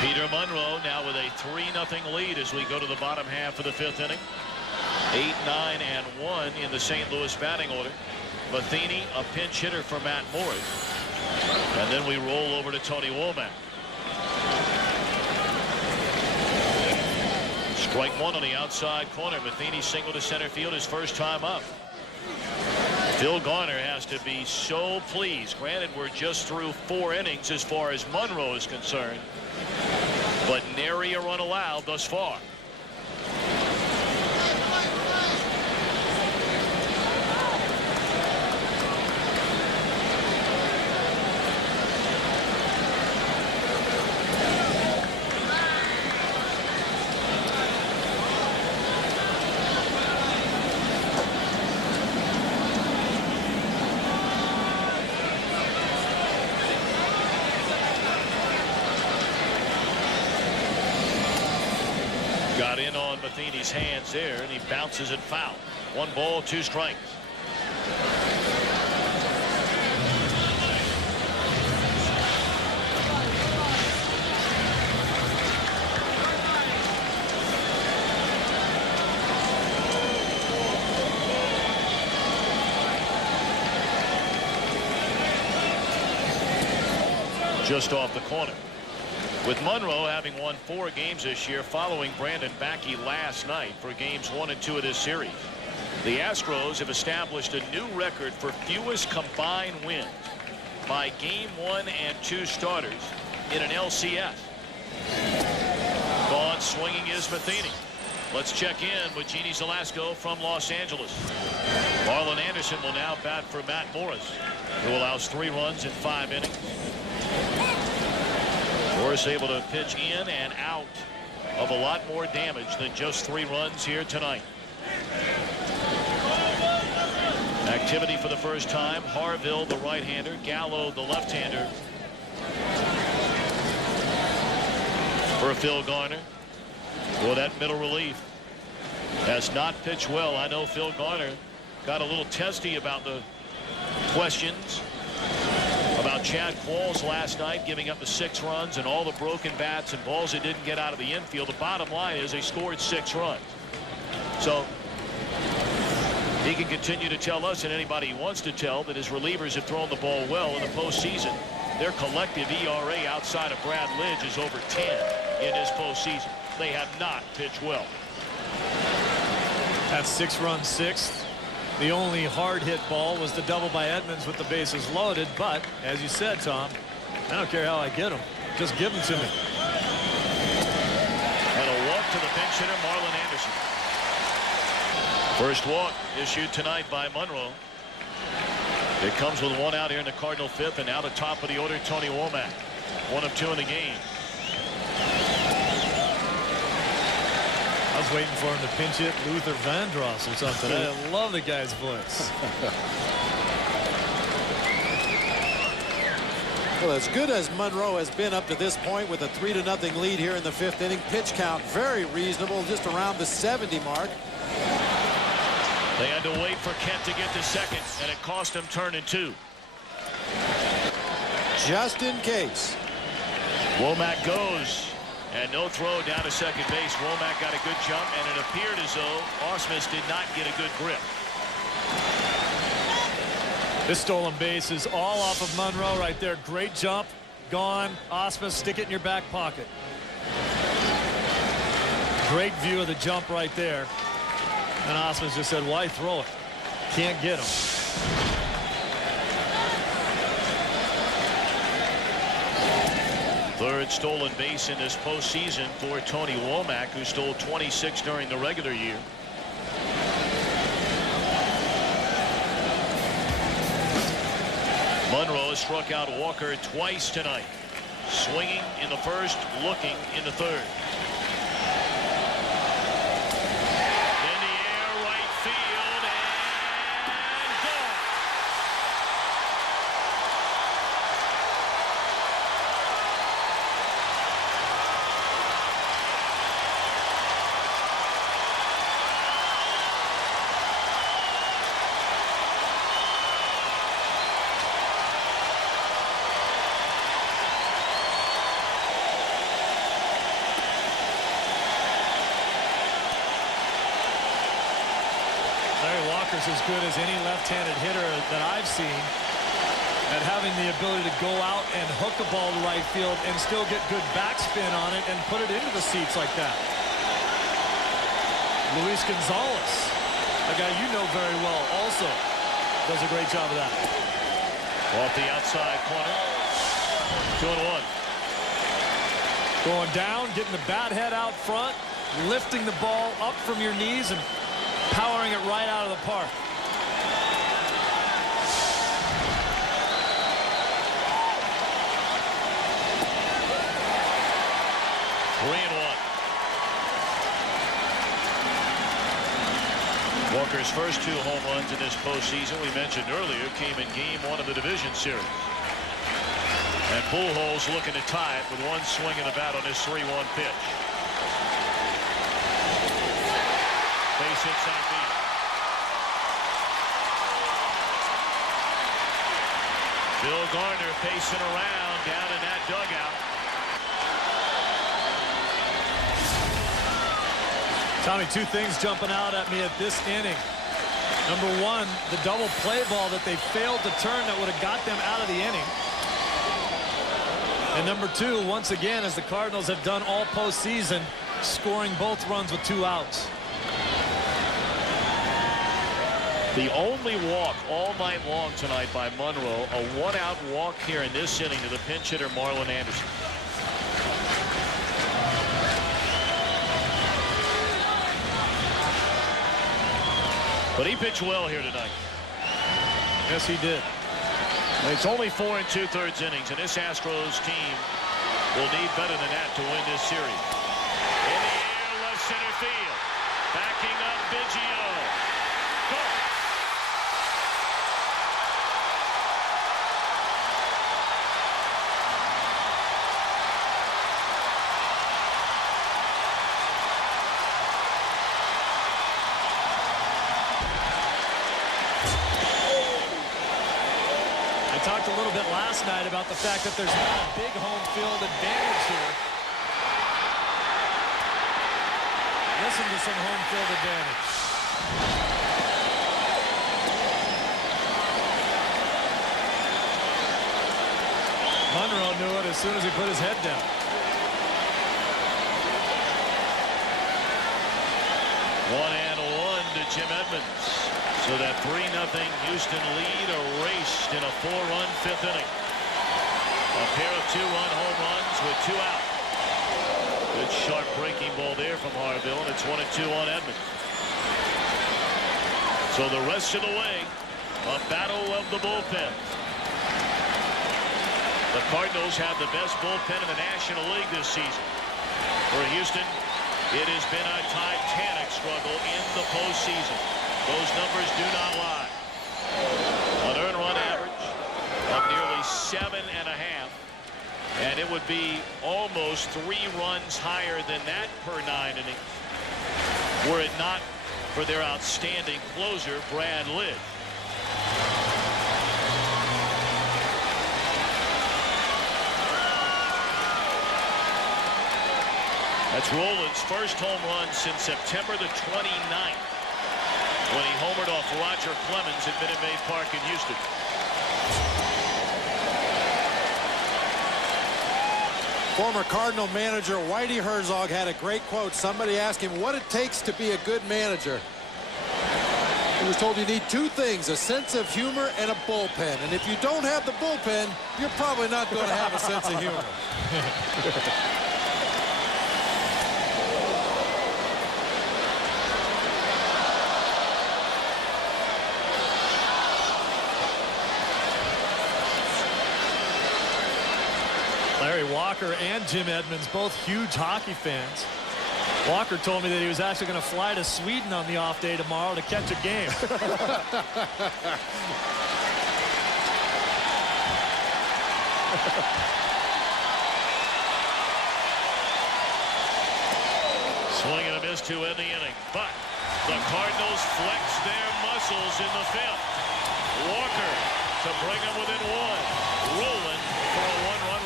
Peter Monroe now with a 3-0 lead as we go to the bottom half of the 5th inning. 8, 9, and 1 in the St. Louis batting order. Matheny, a pinch hitter for Matt Morris. And then we roll over to Tony Womack. Strike one on the outside corner. Matheny single to center field his first time up. Phil Garner has to be so pleased. Granted, we're just through 4 innings as far as Monroe is concerned, but nary a run allowed thus far. Got in on Matheny's hands there, and he bounces it foul. 1 ball, 2 strikes. Just off the corner. With Monroe having won 4 games this year following Brandon Backey last night for games 1 and 2 of this series, the Astros have established a new record for fewest combined wins by game 1 and 2 starters in an LCS. Gone swinging is Matheny. Let's check in with Jeannie Zelasco from Los Angeles. Marlon Anderson will now bat for Matt Morris, who allows 3 runs in 5 innings. Morris able to pitch in and out of a lot more damage than just 3 runs here tonight. Activity for the first time. Harville, the right-hander. Gallo, the left-hander. For Phil Garner. Well, that middle relief has not pitched well. I know Phil Garner got a little testy about the questions about Chad Qualls last night, giving up the 6 runs and all the broken bats and balls that didn't get out of the infield. The bottom line is they scored 6 runs. So he can continue to tell us and anybody he wants to tell that his relievers have thrown the ball well in the postseason. Their collective ERA outside of Brad Lidge is over 10 in this postseason. They have not pitched well. That's 6-run 6th. The only hard hit ball was the double by Edmonds with the bases loaded. But as you said, Tom, I don't care how I get them. Just give them to me. And a walk to the pinch hitter, Marlon Anderson. First walk issued tonight by Monroe. It comes with 1 out here in the Cardinal 5th, and now the top of the order, Tony Womack. 1 of 2 in the game. I was waiting for him to pinch hit Luther Vandross or something. I love the guy's voice. Well, as good as Monroe has been up to this point with a 3-0 lead here in the 5th inning, pitch count very reasonable, just around the 70 mark. They had to wait for Kent to get to second, and it cost him turn and 2. Just in case. Womack goes. And no throw down to second base. Womack got a good jump, and it appeared as though Ausmus did not get a good grip. This stolen base is all off of Monroe right there. Great jump. Gone. Ausmus, stick it in your back pocket. Great view of the jump right there. And Ausmus just said, why throw it? Can't get him. Third stolen base in this postseason for Tony Womack, who stole 26 during the regular year. Monroe has struck out Walker twice tonight. Swinging in the first, looking in the third. In the air, right field, and gone. Walker's as good as any left-handed hitter that I've seen at having the ability to go out and hook a ball to right field and still get good backspin on it and put it into the seats like that. Luis Gonzalez, a guy you know very well, also does a great job of that. Off the outside corner. 2-1. Going down, getting the bat head out front, lifting the ball up from your knees and powering it right out of the park. Walker's first 2 home runs in this postseason, we mentioned earlier, came in Game 1 of the division series. And Pujols looking to tie it with one swing of the bat on his 3-1 pitch. Base hit center field. Bill Garner pacing around down in that dugout. Tommy, 2 things jumping out at me at this inning. Number 1, the double play ball that they failed to turn that would have got them out of the inning. And number 2, once again, as the Cardinals have done all postseason, scoring both runs with 2 outs. The only walk all night long tonight by Monroe, a 1-out walk here in this inning to the pinch hitter Marlon Anderson. But he pitched well here tonight. Yes, he did. It's only 4 2/3 innings, and this Astros team will need better than that to win this series. In the air, left center field. Backing up Biggio. Go. I talked a little bit last night about the fact that there's not a big home field advantage here. Listen to some home field advantage. Monroe knew it as soon as he put his head down. One and one to Jim Edmonds. So that 3-0 Houston lead erased in a 4-run 5th inning. A pair of 2-run home runs with 2 out. Good sharp breaking ball there from Harville, and it's 1-2 on Edmonds. So the rest of the way, a battle of the bullpen. The Cardinals have the best bullpen in the National League this season. For Houston, it has been a titanic struggle in the postseason. Those numbers do not lie. An earned run average of nearly 7.5, and it would be almost 3 runs higher than that per 9 innings were it not for their outstanding closer, Brad Lidge. That's Roland's first home run since September the 29th. When he homered off Roger Clemens at Minute Maid Park in Houston. Former Cardinal manager Whitey Herzog had a great quote. Somebody asked him what it takes to be a good manager. He was told you need 2 things, a sense of humor and a bullpen. And if you don't have the bullpen, you're probably not going to have a sense of humor. Larry Walker and Jim Edmonds, both huge hockey fans. Walker told me that he was actually going to fly to Sweden on the off day tomorrow to catch a game. Swing and a miss to end the inning. But the Cardinals flex their muscles in the 5th. Walker to bring them within 1. Rolling for a 1-run